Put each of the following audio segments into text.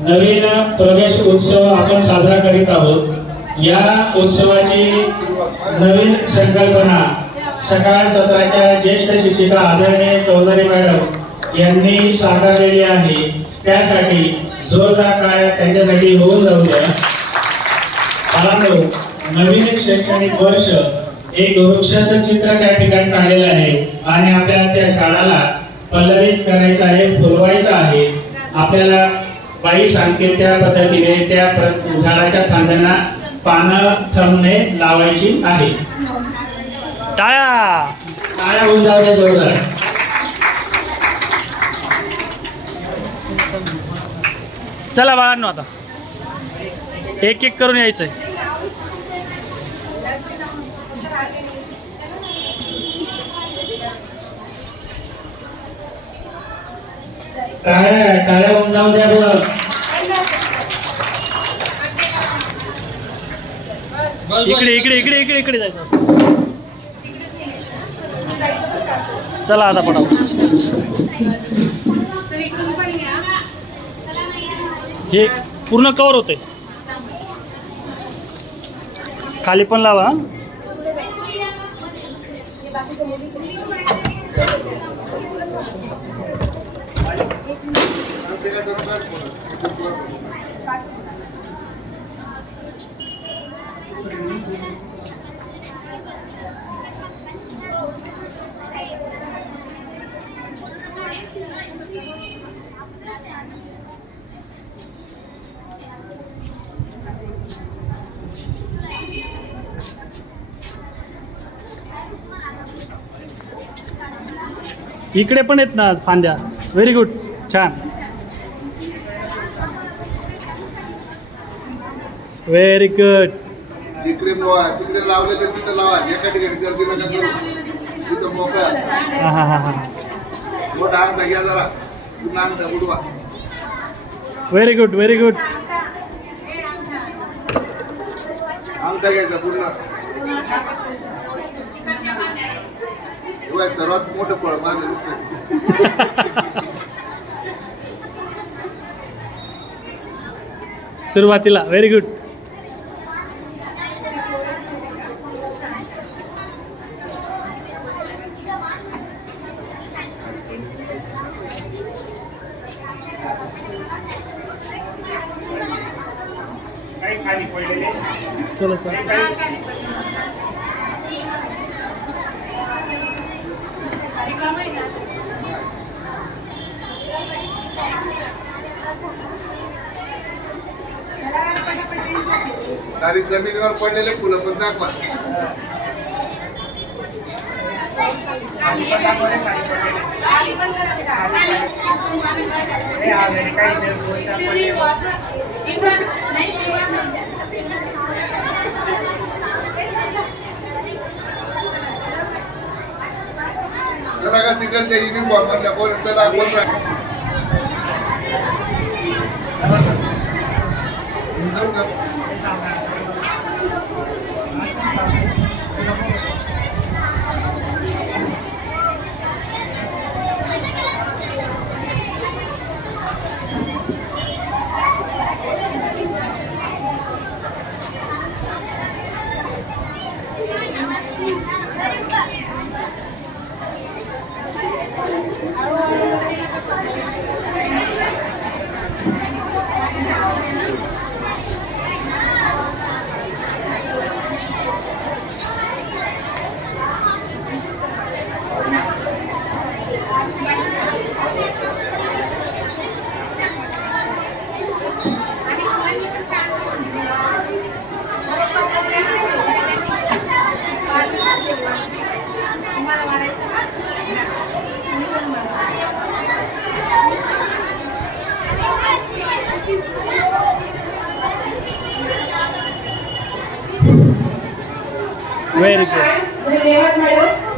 नवीन प्रवेश उत्सव आपण साजरा करीत आहोत. या उत्सवाची नवीन संकल्पना सकाळ सत्राच्या ज्येष्ठ शिक्षिका आदरणीय चौधरी मॅडम यांनी साकारलेली आहे. त्यासाठी जोरदार काय त्यांच्यासाठी होऊन जाऊ द्या. परंतु नवीन शैक्षणिक वर्ष एक वृक्षाचं चित्र त्या ठिकाणी काढलेलं आहे आणि आपल्या त्या शाळाला पल्लवित करायचं आहे फुलवायचं आहे. आपल्याला बाई सांगते त्या पद्धतीने त्या झाडाच्या फांद्यांना पानं थंबने लावायची आहे. टाळ्या. काय होऊन जाऊ द्या जोरदार. चला बाळांनो आता. एक एक करून यायचंय. टाळ्या टाळ्या होऊन जाऊ द्या बरं. इकडे इकडे इकडे इकडे इकडे जायचं. चला आता पटापट. हे पूर्ण कवर होते खाली पण लावा हा. इकडे पण आहेत ना फांद्या. व्हेरी गुड छान. व्हेरी गुड जिकडे मो- तिकडे लावलेले तिथं लावा. एका ठिकाणी गर्दी नका करू. तिथं मोकळा हां हां हां हां. मोठा अंगठा घ्या जरा. पूर्ण अंगठा उडवा. व्हेरी गुड व्हेरी गुड अंगठा घ्यायचा पूर्ण? हे सर्वात मोठं फळ माझं दिसतंय. सुरुवातीला. व्हेरी गुड चलो चलो. आणि जमिनीवर पडलेले फुलं पण दाखवा. चला का तिकडच्या युनिफॉर्म मधल्या बोल चला बोल Thank you. व्हेरी गुड धन्यवाद मॅडम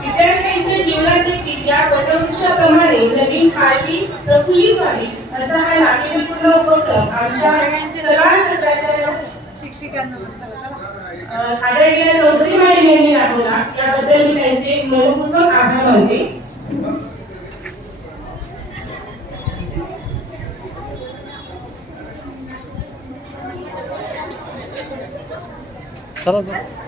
विद्यार्थ्यांच्या जीवनातील विद्या वटवृक्षाप्रमाणे नवीन काळजी प्रफुल्लित व्हावी असा हा नाविन्यपूर्ण उपक्रम आमच्या सगळ्या आदरणीय चौधरी मॅडम यांनी राबवला याबद्दल मी त्यांचे मनपूर्वक आभार मानते. चला.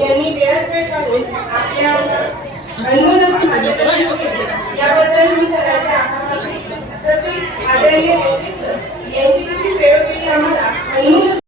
यांनी वेळात वेळ काढून आपल्या अनुभवातून मार्गदर्शन केले याबद्दल मी आभार मानते आदरणीय यांची देखील वेळोवेळी आम्हाला